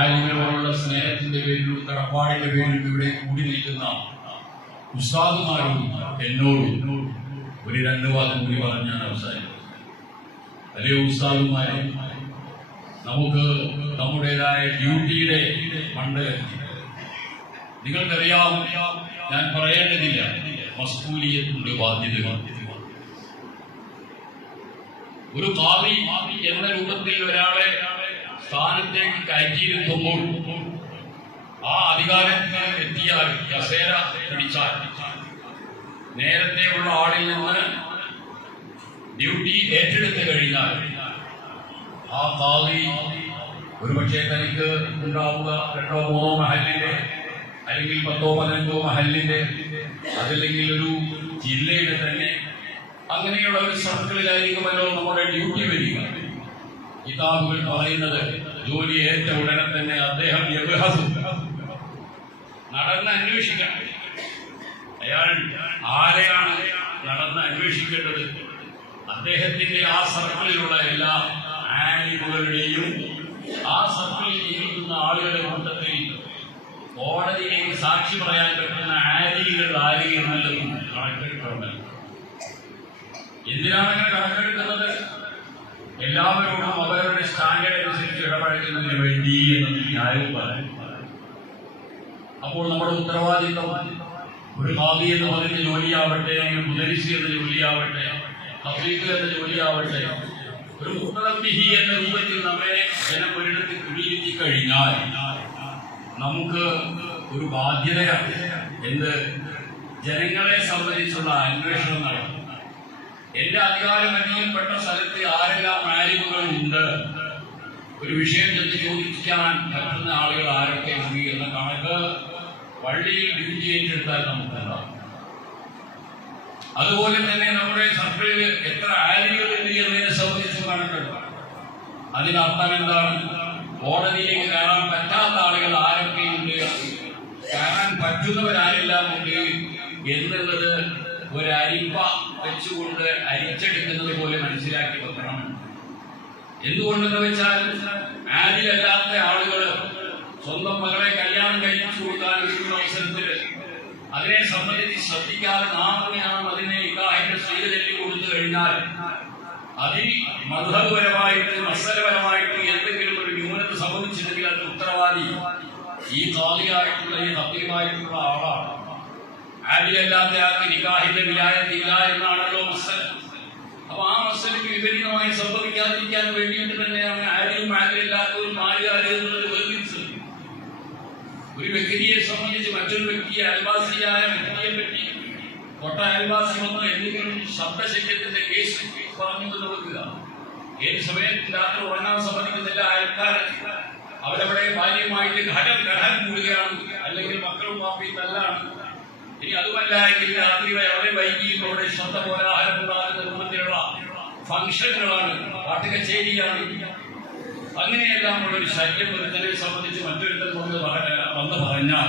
ആലിമിനോടുള്ള സ്നേഹത്തിന്റെ പേരിലും കടപ്പാടിന്റെ പേരിലും ഇവിടെ കൂടി നിൽക്കുന്ന ഉസ്താദുമാരും എന്നോട് ഒരു രണ്ട് വാദം കൂടി പറഞ്ഞാൽ അവസാനിക്കുന്നത് അവസാനിക്കും അല്ലേ ഉസ്താദുമാരെ? നമുക്ക് നമ്മുടേതായ ഡ്യൂട്ടിയുടെ പണ്ട് നിങ്ങൾക്കറിയാം ഞാൻ പറയേണ്ടതില്ല. മസ്കൂലിയത്തുണ്ട് ബാധ്യതകൾ. ഒരു കാവി എന്ന രൂപത്തിൽ ഒരാളെ സ്ഥാനത്തേക്ക് കയറ്റിയിരുത്തുമ്പോൾ ആ അധികാരത്തിൽ എത്തിയാൽ കസേര പിടിച്ചാൽ. നേരത്തെയുള്ള ആളിൽ നിന്ന് ഡ്യൂട്ടി ഏറ്റെടുത്തു കഴിഞ്ഞാൽ ആ കാവി ഒരുപക്ഷെ തനിക്ക് ഉണ്ടാവുക രണ്ടോ മൂന്നോ മഹലിന്റെ അല്ലെങ്കിൽ പത്തോ പതിനഞ്ചോ മഹലിന്റെ അതല്ലെങ്കിൽ ഒരു ജില്ലയുടെ തന്നെ അങ്ങനെയുള്ള ഒരു സർക്കിളിലായിരിക്കുമല്ലോ നമ്മുടെ ഡ്യൂട്ടി വരിക. കിതാബുകൾ പറയുന്നത് ജോലി ഏറ്റ ഉടനെ തന്നെ അദ്ദേഹം. നടന്ന് അന്വേഷിക്കണം. അയാൾ ആരെയാണ് നടന്ന് അന്വേഷിക്കേണ്ടത്? അദ്ദേഹത്തിന്റെ ആ സർക്കിളിലുള്ള എല്ലാ ആനിമുകളുടെയും ആ സർക്കിളിൽ ജീവിക്കുന്ന ആളുകളുടെ കൂട്ടത്തിൽ കോടതിയിലേക്ക് സാക്ഷി പറയാൻ പറ്റുന്ന ആലികൾ ആരെയും നല്ലതും കണക്കെടുക്കുന്നുണ്ട് എന്തിനാണ് അങ്ങനെ കണക്കെടുക്കുന്നത്? എല്ലാവരോടും അവരവരുടെ സ്റ്റാൻഡേർഡ് അനുസരിച്ച് ഇടപഴകുന്നതിന് വേണ്ടി എന്ന് ന്യായവും പറഞ്ഞു അപ്പോൾ നമ്മുടെ ഉത്തരവാദിത്വം ഒരു ഭാവി എന്ന് പറയുന്ന ജോലിയാവട്ടെ അല്ലെങ്കിൽ മുദരിസി എന്ന ജോലിയാവട്ടെ ഹഫീഖ് എന്ന ജോലിയാവട്ടെ ഒരു മുത്തലബിഹി എന്ന രൂപത്തിൽ നമ്മെ ജനം ഒരിടത്ത് കുടിയിരുത്തി കഴിഞ്ഞാൽ നമുക്ക് ഒരു ബാധ്യതയാണ് എന്ത്? ജനങ്ങളെ സംബന്ധിച്ചുള്ള അന്വേഷണം നടത്തും എന്റെ അധികാരപരിധിയിൽപ്പെട്ട സ്ഥലത്ത് ഒരു വിഷയം ചെന്ന് ചോദിക്കാൻ പറ്റുന്ന ആളുകൾ ആരൊക്കെ ഉണ്ട് എന്ന കണക്ക് പള്ളിയിൽ ഡ്യൂട്ടി ഏറ്റെടുത്താൽ നമുക്കുണ്ടാവും അതുപോലെ തന്നെ നമ്മുടെ സർക്കിളിൽ എത്ര ആലികൾ ഉണ്ട് എന്നതിനെ സംബന്ധിച്ച് കണക്കെടുക്കും അതിനർത്ഥം എന്താണ്? കോടതിയിലേക്ക് കയറാൻ പറ്റാത്ത ആളുകൾ ആരൊക്കെയുണ്ട് കയറാൻ പറ്റുന്നവരാരെല്ലാം ഉണ്ട് എന്നുള്ളത് ഒരു അരിപ്പ വെച്ചുകൊണ്ട് അരിച്ചെടുക്കുന്നത് പോലെ മനസ്സിലാക്കി വെക്കണം. എന്തുകൊണ്ടെന്ന് വെച്ചാൽ ആരിലല്ലാത്ത ആളുകൾ സ്വന്തം മകളെ കല്യാണം കഴിപ്പിച്ചു കൊടുക്കാൻ അവസരത്തിൽ അതിനെ സംബന്ധിച്ച് ശ്രദ്ധിക്കാതെ നാം തന്നെയാണ് അതിനെ ഇക്കാഹിന്റെ സ്ത്രീ ചൊല്ലി കൊടുത്തു കഴിഞ്ഞാൽ അതിൽ മധുപരമായിട്ട് മത്സരപരമായിട്ട് എന്തെങ്കിലും ഒരു ന്യൂനത സംഭവിച്ചിട്ടുണ്ടെങ്കിൽ അതിന് ഉത്തരവാദി ഈ കാലിയായിട്ടുള്ള ഈ തത്വമായിട്ടുള്ള ആളാണ്. ആരിലല്ലാത്ത ആൾക്ക് നിക്കാഹിന്റെ വിലായത്തില്ല എന്നാണല്ലോ മസല അപ്പൊ ആ മസലയ്ക്ക് വിപരീതമായി സംഭവിക്കാതിരിക്കാൻ വേണ്ടിയിട്ട് തന്നെയാണ് ആരും ആരില്ലാത്തവരും ആര്യാര് എന്നുള്ളത് വേർതിരിച്ചത് ഒരു വ്യക്തിയെ സംബന്ധിച്ച് മറ്റൊരു വ്യക്തിയെ അയൽവാസിയായ വ്യക്തിയെ പറ്റി കൊട്ട അയൽവാസി വന്ന് എന്തെങ്കിലും ശബ്ദശല്യത്തിന്റെ കേസ് പറഞ്ഞു എന്ന് വെക്കുക. ഏത് സമയത്ത് രാത്രി ഉറങ്ങാൻ സമ്മതിക്കുന്നില്ല അയൽക്കാരൻ അവരവിടെ ഭാര്യയുമായിട്ട് ഘടം ഘടം കൂടുകയാണ്. അല്ലെങ്കിൽ മക്കളും പാപ്പി തല്ലാണ്. ഇനി അതുമല്ല എങ്കിൽ രാത്രി വളരെ വൈകിയും അവിടെ ശബ്ദ പോരാഹാരം ഫംഗ്ഷനുകളാണ് പാട്ട് കച്ചേരിയാണ് അങ്ങനെയെല്ലാം ഉള്ള ഒരു ശല്യം ഒരുത്തനെ സംബന്ധിച്ച് മറ്റൊരുത്തൻ വന്ന് വന്ന് പറഞ്ഞാൽ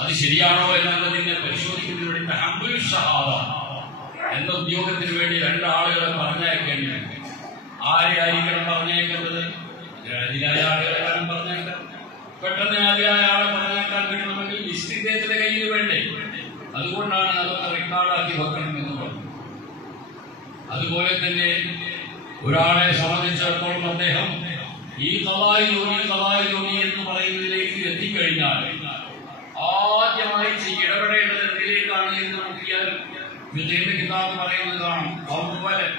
അത് ശരിയാണോ എന്നുള്ളതിനെ പരിശോധിക്കുന്നതിന് വേണ്ടി ഷഹാദ എന്ന ഉദ്യോഗത്തിന് വേണ്ടി രണ്ടാളുകളെ പറഞ്ഞയക്കേണ്ടി ആരെ ആയിരിക്കണം പറഞ്ഞേക്കുന്നത് അതിലായ ആളുകളെ വേണം പറഞ്ഞേക്കാം പെട്ടെന്ന് ആദ്യമായ ആളെ പറഞ്ഞേക്കാൻ കിട്ടണമെങ്കിൽ ഇദ്ദേഹത്തിന്റെ കയ്യിൽ വേണ്ടേ? അതുകൊണ്ടാണ് അതൊക്കെ റെക്കോർഡാക്കി വെക്കണം എന്ന് അതുപോലെ തന്നെ ഒരാളെ സംബന്ധിച്ചിടത്തോളം അദ്ദേഹം ഈ കലായി യോനി കലായി യോനി എന്ന് പറയുന്നതിലേക്ക് എത്തിക്കഴിഞ്ഞാൽ ആദ്യമായി ഇടപെടേണ്ടത് എന്തിലേക്കാണ് എന്ന് നോക്കിയാൽ വിജയന്റെ കിതാബ് പറയുന്നതാണ് ഔവലൻ.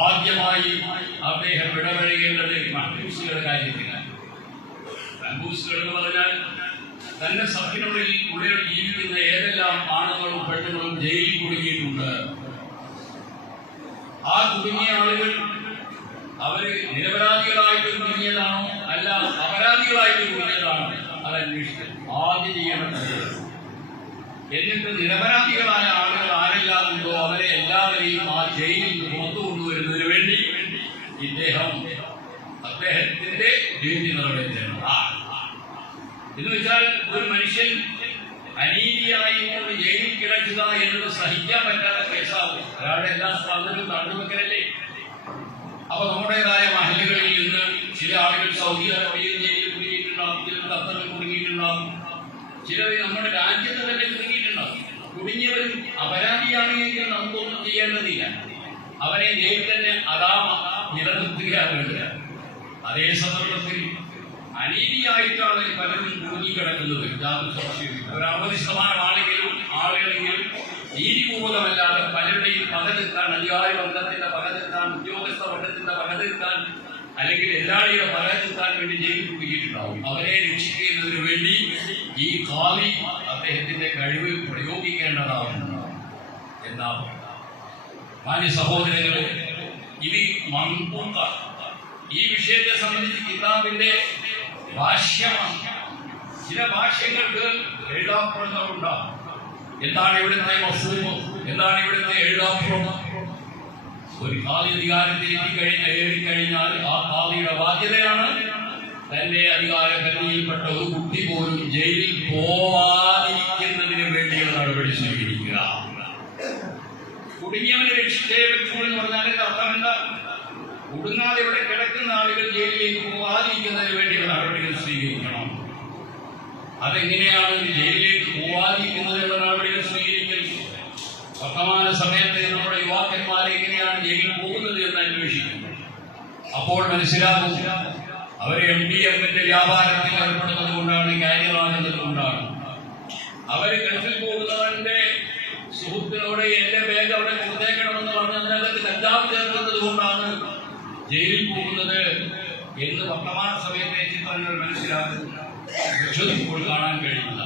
ആദ്യമായി അദ്ദേഹം ഇടപഴകേണ്ടത് മഹബൂസുകളുടെ കാര്യത്തിലാണ് മഹബൂസുകൾ എന്ന് പറഞ്ഞാൽ തന്റെ സഭ്യനുള്ളിൽ ഉള്ളിൽ ജീവിക്കുന്ന ഏതെല്ലാം ആണുങ്ങളും പെണ്ണുങ്ങളും ജയിലിൽ കുടുങ്ങിയിട്ടുണ്ട് ആ കുടുങ്ങിയ ആളുകൾ അവർ നിരപരാധികളായിട്ട് കുടുങ്ങിയതാണോ? അല്ല അപരാധികളായിട്ട് കുടുങ്ങിയതാണോ? അത് അന്വേഷിക്കും ആദ്യം ചെയ്യണം എന്നിട്ട് നിരപരാധികളായ ആളുകൾ ആരെല്ലാം ഉണ്ടോ അവരെ എല്ലാവരെയും ആ ജയിലിൽ പുറത്തു കൊണ്ടുവരുന്നതിന് വേണ്ടി ഇദ്ദേഹം അദ്ദേഹത്തിന്റെ ഡ്യൂട്ടി നിറവേറ്റണം. എന്ന് വെച്ചാൽ ഒരു മനുഷ്യൻ കൊണ്ട് ജയിലിൽ കിടക്കുക എന്നത് സഹിക്കാൻ പറ്റാത്ത കേസാവും. ഒരാളുടെ എല്ലാ സ്ഥാപനവും തണ്ടുവെക്കലല്ലേ അപ്പൊ നമ്മുടേതായ മഹലുകളിൽ നിന്ന് ചില ആളുകൾ സൗദി അറേബ്യയിൽ ജയിലിൽ കുടുങ്ങിയിട്ടുണ്ടാവും ചിലർ ഖത്തറിൽ കുടുങ്ങിയിട്ടുണ്ടാവും. ചിലർ നമ്മുടെ രാജ്യത്ത് തന്നെ കുടുങ്ങിയിട്ടുണ്ടാവും. കുടുങ്ങിയവരും അപരാധിയാണ് എങ്കിൽ നമുക്കൊന്നും ചെയ്യേണ്ടതില്ല. അവരെ ജയിലിൽ തന്നെ അതാ നിലനിർത്തുകയാണ് അതേ സന്ദർഭത്തിൽ അനീതിയായിട്ടാണ് പലരും കുടുങ്ങിക്കിടക്കുന്നത്. യാതൊരു സംശയമില്ല. നീതിപൂർവകമല്ലാതെ പലരുടെയും പക തീർക്കാൻ അധികാര വർഗത്തിന്റെ പക തീർക്കാൻ ഉദ്യോഗസ്ഥ വർഗത്തിന്റെ പക അല്ലെങ്കിൽ എല്ലാവരുടെയും പക വേണ്ടി ജയിലിൽ കുടുങ്ങിയിട്ടുണ്ടാവും. അവരെ രക്ഷിക്കുന്നതിന് വേണ്ടി ഈ കാവി അദ്ദേഹത്തിന്റെ കഴിവ് പ്രയോഗിക്കേണ്ടതാവുന്നു എന്നാണ്. മാന്യ സഹോദരങ്ങളെ ഇനി മൺപൂക്ക ഈ വിഷയത്തെ സംബന്ധിച്ച് കിതാബിന്റെ ഭാഷ്യമാണ് ചില ഭാഷ്യങ്ങൾക്ക് എഴുതാപ്പുറങ്ങളുണ്ടാവും എന്താണ് ഇവിടുത്തെ മഫൂമ് എന്താണ് ഇവിടുത്തെ എഴുതാപ്പുറം? ഒരു കാതി അധികാരത്തിൽ എത്തിക്കഴിഞ്ഞ ഏറിക്കഴിഞ്ഞാൽ ആ കാതിയുടെ ബാധ്യതയാണ് തന്റെ അധികാര പരിധിയിൽപ്പെട്ട ഒരു കുട്ടി പോലും ജയിലിൽ പോവാതിരിക്കുന്നതിന് വേണ്ടിയുള്ള നടപടി സ്വീകരിക്കുക. കുടുങ്ങിയവനെ രക്ഷിച്ചേ എന്ന് പറഞ്ഞാൽ അർത്ഥം എന്താ? കുടുങ്ങാതെ ഇവിടെ കിടക്കുന്ന ആളുകൾ ജയിലിലേക്ക് പോവാതിരിക്കുന്നതിന് വേണ്ടി അതെങ്ങനെയാണ് ജയിലിലേക്ക് പോവാതിരിക്കുന്നതിനുള്ള നടപടികൾ സ്വീകരിക്കൽ വർത്തമാന സമയത്ത് നമ്മുടെ യുവാക്കന്മാർ എങ്ങനെയാണ് ജയിലിൽ പോകുന്നത് എന്ന് അന്വേഷിക്കും അപ്പോൾ മനസ്സിലാകും അവർ എം ഡി എഫിന്റെ വ്യാപാരത്തിൽ ഏർപ്പെടുന്നത് കൊണ്ടാണ് കാര്യമാകുന്നത് കൊണ്ടാണ്. അവർ ഗൾഫിൽ പോകുന്നവന്റെ സുഹൃത്തിനോട് എന്റെ ബാഗ് അവിടെ കൊടുത്തേക്കണമെന്ന് പറഞ്ഞ് അതിനകത്ത് കഞ്ചാവ് ചേർക്കുന്നത് കൊണ്ടാണ് ജയിലിൽ പോകുന്നത് എന്ന് വർത്തമാന സമയത്തെ ചിത്രങ്ങൾ മനസ്സിലാക്കും ഇപ്പോൾ കാണാൻ കഴിയുന്ന